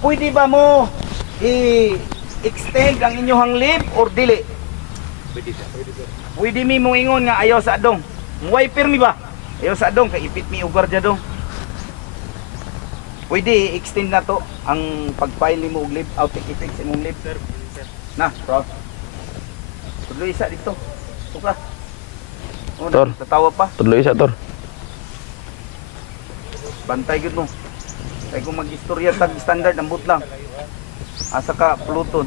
Pwede ba mo i-extend ang inyong leave or dili? Pwede sir. Pwede mi mo ingon nga ayaw sa adong. Wiper mi ba? Ayaw sa adong kay ipit mi og gwardiya dong. Pwede i-extend na to ang pag-file mo og leave, out effect sa imong leave. Sir. Na, bro. Tuloy isa dito. Suka. Oh, Tor. tatawa pa. Tuloy isa, Tor. Bantay gud mo. Kay kung mag-istorya tag standard ambot lang. Asa ka Pluton.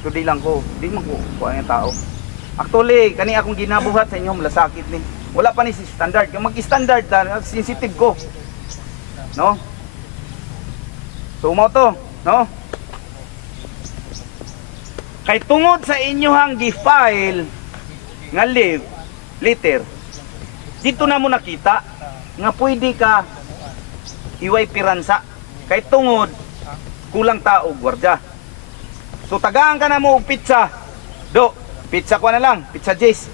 So di lang ko, di man ko ang tao. Actually, kani akong ginabuhat sa inyo malasakit ni. Wala pa ni si standard. Kung mag-standard ta, sensitive ko. No? So mo to, no? Kay tungod sa inyohang gi-file nga leave letter, dito na mo nakita nga pwede ka iway piransa kay tungod kulang tao gwardiya. So tagaan ka na mo og pizza. Do, pizza ko na lang, pizza Jace.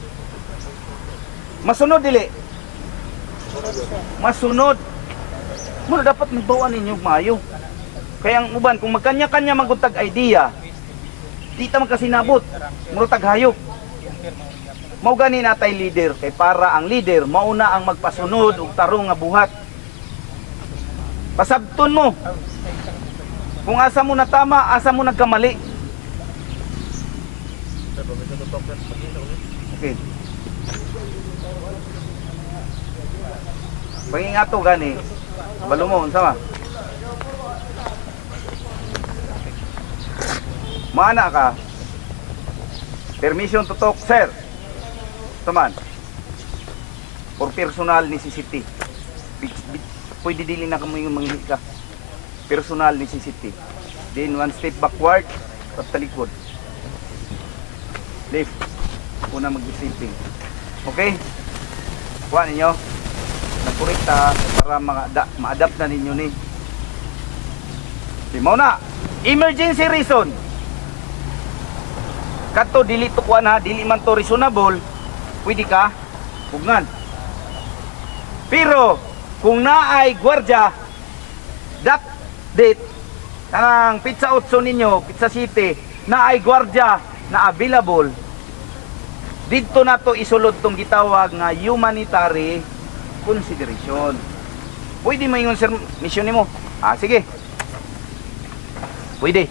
Masunod dili. Masunod. Muna dapat magbawa ninyo maayo. Kaya ang uban kung magkanya-kanya maguntag idea, di ta magkasinabot. Mura tag hayop. Mao gani natay leader kay para ang leader mauna ang magpasunod og tarong nga buhat. Pasabton mo. Kung asa mo na tama, asa mo nagkamali. Okay. Pangingato gani. Balo mo unsa ma? Mana ka? Permission to talk, sir. Taman. For personal necessity. Pwede dili na kamo yung manghi ka. Personal necessity. Then one step backward, sa talikod. Left. Una mag-sleeping. Okay? Kuha ninyo. Nagkurekta para ma-adapt na ninyo ni. Di mo na. Emergency reason. Kato dili to kuan ha, dili man to reasonable. Pwede ka pugnan. Pero kung naay gwardiya that date kanang pizza 8 ninyo, pizza city naay gwardiya na available, dito na to isulod tong gitawag nga humanitarian consideration. Pwede mo ingon sir mission nimo. Sige. Pwede.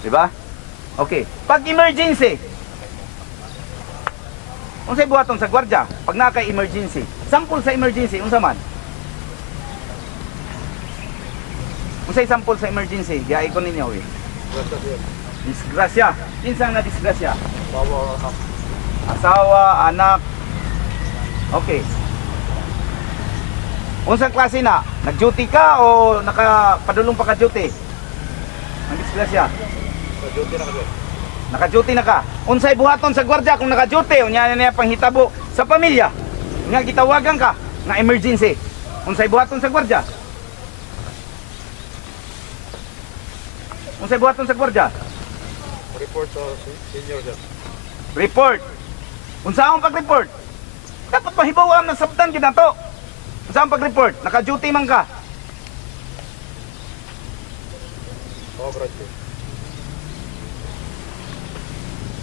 Diba? Okay. Pag emergency, unsay buhaton sa gwardiya pag nakay emergency? Sample sa emergency unsa man? Unsay sample sa emergency? Giay ko ninyo eh. Disgrasya. Kinsang na disgrasya? Asawa, anak. Okay. Unsang klase na? Nag-duty ka o nakapadulong pa ka duty? Ang disgrasya. Naka-duty na ka. Unsay buhaton sa gwardiya kung naka-duty? Unya na panghitabo sa pamilya. Nga gitawagan ka nga emergency. Unsay buhaton sa gwardiya? Unsay buhaton sa gwardiya? Report sa senior sir. Report. Unsa ang pag-report? Dapat mahibaw na sabtan gid nato. Unsa ang pag-report? Naka-duty man ka.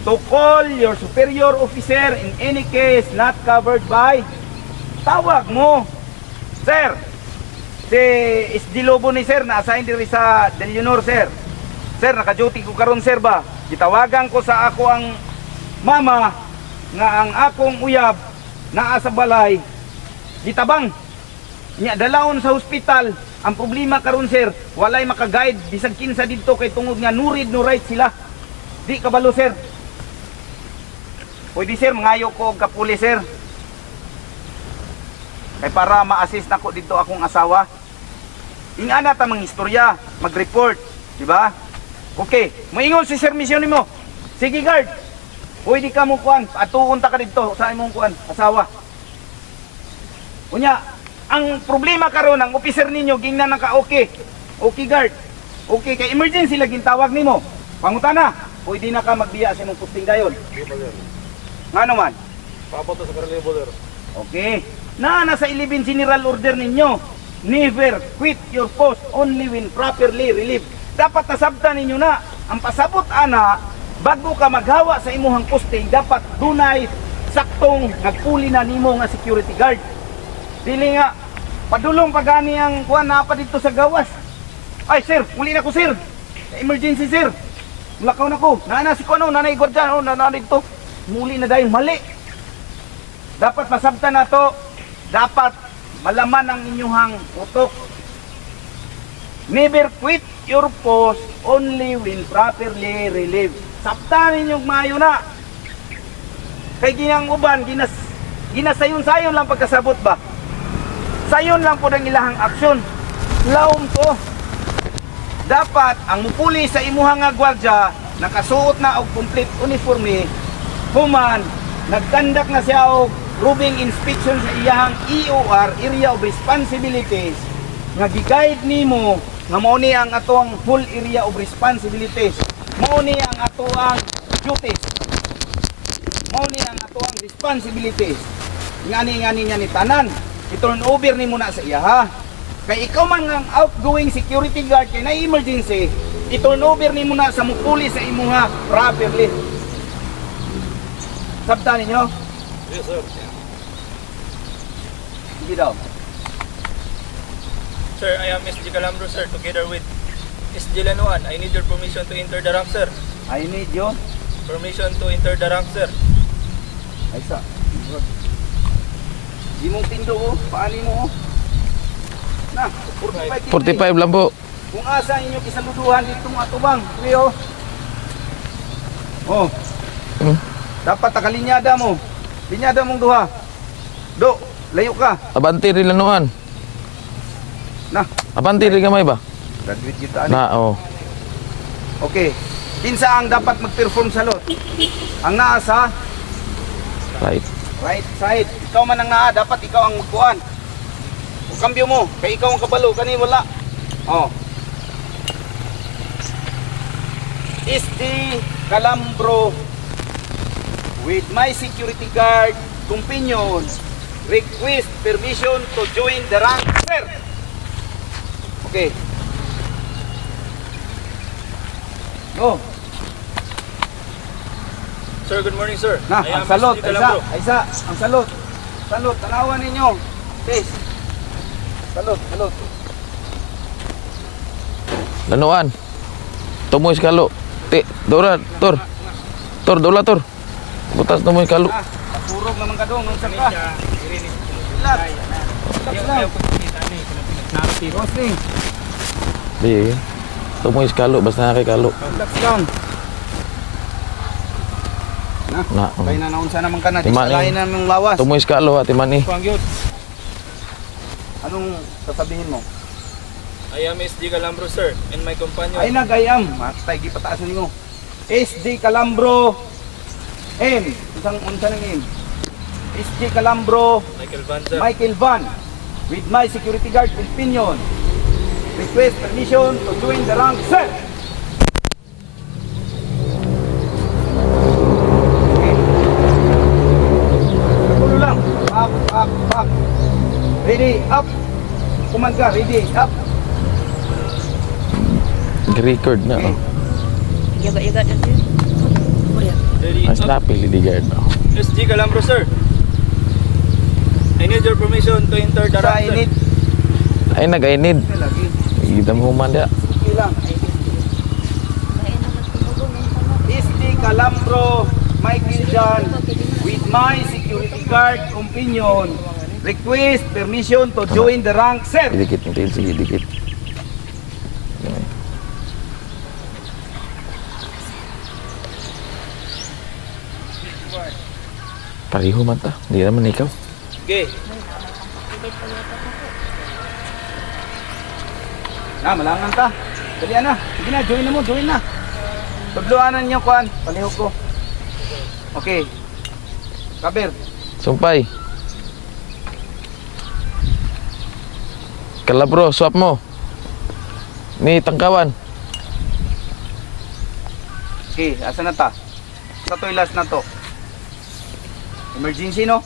To call your superior officer in any case not covered by, tawag mo. Sir, si SD Lobo ni sir na-assign diri sa Del Leonor sir. Sir, naka-duty ko karon sir ba? Gitawagan ko sa ako ang mama nga ang akong uyab naa sa balay gitabang. Nya dalawon sa hospital. Ang problema karon sir, walay maka-guide bisag kinsa didto kay tungod nga no read no write sila. Di kabalo sir. Pwede sir, mangayo ko og kapuli sir. Kay para ma-assist nako dito akong asawa. Ingana ta mang istorya, mag-report, di ba? Okay, moingon si sir mission nimo. Sige guard. Pwede ka mo kuan, atuon ta ka dito sa imong kuan, asawa. Unya, ang problema karon ang officer ninyo gingnan naka okay. Okay guard. Okay kay emergency laging tawag nimo. Pangutana, pwede na ka magbiya sa imong posting dayon. Nga naman? Papunta sa Carnival sir. Okay. Nasa 11 general order ninyo. Never quit your post only when properly relieved. Dapat nasabtan ninyo na. Ang pasabot ana, bago ka maghawa sa imuhang posting, dapat dunay saktong nagpuli na nimo nga security guard. Dili nga, padulong pagani ang kuwan na pa dito sa gawas. Ay sir, muli na ko sir. Emergency sir. Mulakaw na ko. Nana si kuno, nanay gwardiya, nanay dito. Muli na dahil mali. Dapat masabtan na to. Dapat malaman ang inyong utok. Never quit your post only when properly relieved. Sabtan ninyong maayo na. Kay giyang uban, ginasayon-sayon lang pagkasabot ba? Sayon lang po ng ilahang aksyon. Laom to. Dapat ang mupuli sa imuhang nga gwardya nakasuot na og complete uniforme, human nagkandak na siya og roving inspection sa iyahang EOR, Area of Responsibilities, nga gi-guide nimo nga mao ni ang atoang full area of responsibilities, mao ni ang atoang duties, mao ni ang atoang responsibilities. Ngani niya ni tanan i-turn over nimo na sa iya ha. Kay ikaw man ang outgoing security guard kay na emergency, i-turn over nimo na sa mupuli sa imuha properly. Sabtan ninyo? Yes, sir. Sige daw. Sir, I am SG Calambro, sir, together with SG Lanuan. I need your permission to enter the rank, sir. I need you. Permission to enter the rank, sir. Ay sa. Di mong tindo oh, paani mo oh. Na, 45 lang po. Kung asa inyo kisaluduhan dito mga tubang, Leo. Oh. Dapat takalinyada mo. Linyada mong duha. Do, layo ka. Abanti rin lanuan. Na, Abanti rin gamay ba? graduate kita ani. Na, oh. Okay. Kinsa ang dapat mag-perform sa lot? Ang naa sa Right. right side. Ikaw man ang naa, dapat ikaw ang magkuan. O kambyo mo, kay ikaw ang kabalo, kani wala. Oh. SD Calambro with my security guard companion request permission to join the rank, sir. Okay. Go. Sir, good morning, sir. Na, I ang am salot, SG Calambro. Aysa, ang salot. Salot, tanawan ninyo. Please. Salot, salot. Lanuan. Tumoy skalo. Ti, dora, tor. Tor, dola, tor. Butas tumoy skalo. Ah, pasurog naman ka doon, nung saka. Relax. Relax lang. Rosling, Di. Tumoy skalo basta nakikalo. relax lang. Na, Na. kaya na naunsa naman ka na. Tima Disalahin na ng lawas. Tumoy skalo ati man eh. Anong sasabihin mo? I am SG Calambro, sir, and my companion. Ay nagayam. Matay, gipataasan mo. SD Calambro M. Unsa ng M? SD Calambro Michael Van, sir. Michael Van with my security guard companion request permission to join the rank, sir. Okay. Tulo lang. Up, up, up. Ready, up. Command ka, ready, up. Record na. Oh. Yaga-yaga na sir. Ready, Mas up. napili di guard. Oh. SG Calambro, sir. I need your permission to enter the Sa rank, sir. init. Ay nag-ainid. Lagi. Kita mo human dia. Okay lang. SD Calambro Michael John with my security guard companion request permission to join the rank, sir. Dikit mo tayo, sige dikit. Pariho man ta, hindi naman ikaw. Okay. Na, malangan ta. Dali na. Sige na, join na mo, join na. Tudloanan niyo kuan, palihog ko. Okay. Kabir. Sumpay. Calambro, swap mo. Ni tangkawan. Okay, asa na ta? Sa to last na to. Emergency no?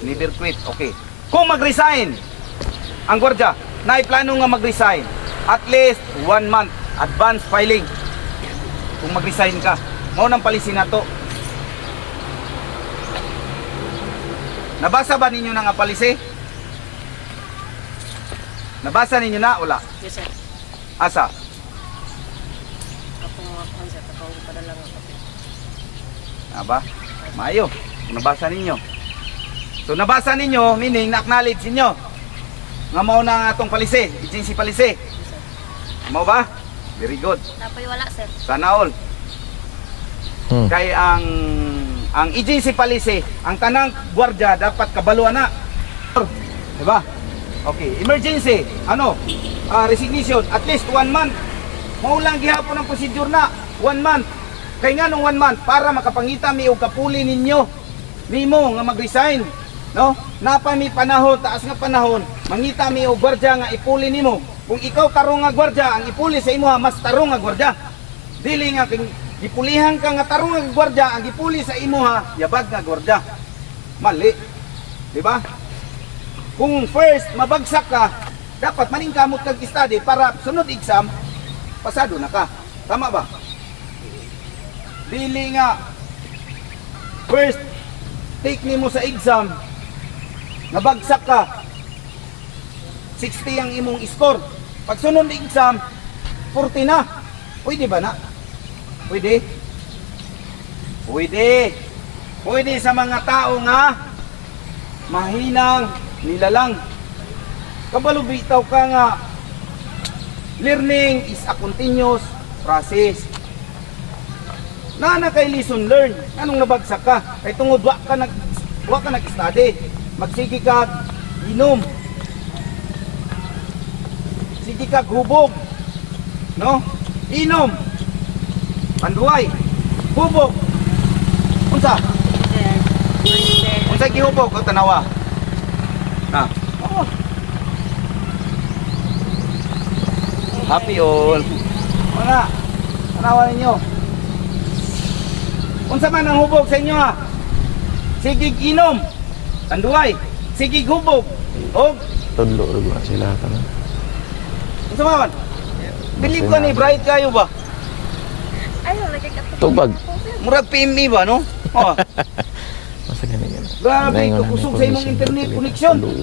Never quit. Okay. Kung mag-resign ang gwardiya, na plano nga mag-resign, at least 1 month advance filing. Kung mag-resign ka, mao nang palisin nato. Nabasa ba ninyo na nga palisi? Nabasa ninyo na? Wala. Yes, sir. Asa? Ako mga sir. Ako padala ng copy. Aba? Maayo. Nabasa ninyo. So nabasa ninyo, meaning na-acknowledge ninyo nga mao na nga atong palisi, agency palisi. Yes, sir. Mao ba? Very good. Tapoy wala, sir. Sana all. Kay ang agency palisi, ang tanang gwardiya dapat kabaluan na. Diba? Okay, emergency, resignation, at least 1 month. Maulang gihapon ang prosedur na, 1 month. Kay nga nung 1 month, para makapangita mi og kapuli ninyo, nimo nga mag-resign. No? Napa mi panahon, taas nga panahon, mangita mi og gwardiya nga ipuli nimo. Kung ikaw tarong nga gwardiya, ang ipuli sa imo mas tarong nga gwardiya. Dili nga gipulihan ka nga tarong nga gwardiya, ang gipuli sa imo yabag nga gwardiya. Mali. Di ba? Kung first mabagsak ka, dapat maningkamot kag study para sunod exam pasado na ka. Tama ba? Dili nga first take nimo sa exam, nabagsak ka, 60 ang imong score. Pag sunod na exam, 40 na. Pwede ba na? Pwede? Pwede. Pwede sa mga tao nga mahinang nilalang. Kabalo bitaw ka nga learning is a continuous process. Na kay lesson learn. Anong nabagsak ka? Kay tungod wa ka nag-study. Magsige ka inom. Sige ka hubog. No? Inom. Panduay. Hubog. Unsa? Sir. Sir. Unsa gihubog o tanawa? Na. Oh. Happy all. Wala. Tanawa ninyo. Unsa man ang hubog sa inyo Sige inom. Panduay. Sige hubog. Og Tudlo rin ba sila ka na? unsa man? Believe ka ni bright kayo ba? Ay, nagkakatapos. Tubag. Murag PME ba no? Oh. Masa ganyan. Grabe, kakusog sa imong internet connection. No?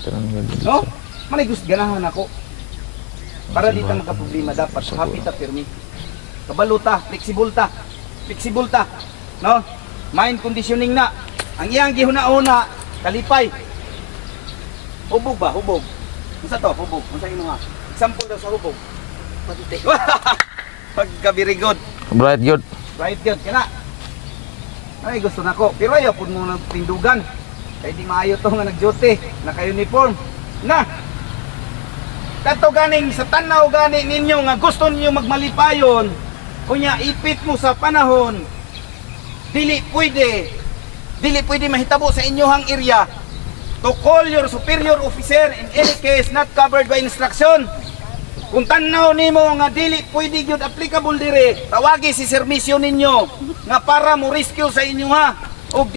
No? Manay gusto ganahan ako. Para di ta magka-problema dapat happy ta pirmi. Kabaluta, flexible ta. Flexible ta. No? Mind conditioning na. Ang iyang gihuna-una, kalipay. Hubog ba? Hubog. Unsa to? Hubog. Unsa imo example daw sa hubog. Pagte. Pagka very good. Bright good. Right good kana. Ay gusto nako. Pero ayaw pud mo ng tindugan. Kay di maayo to nga nag-duty, naka-uniform. Na. Kato ganing sa tanaw gani ninyo nga gusto ninyo magmalipayon. Kunya ipit mo sa panahon. Dili pwede mahitabo sa inyohang area to call your superior officer in any case not covered by instruction. Kung tanaw nimo nga dili pwede gyud applicable dire, tawagi si serbisyo ninyo nga para mo rescue sa inyo og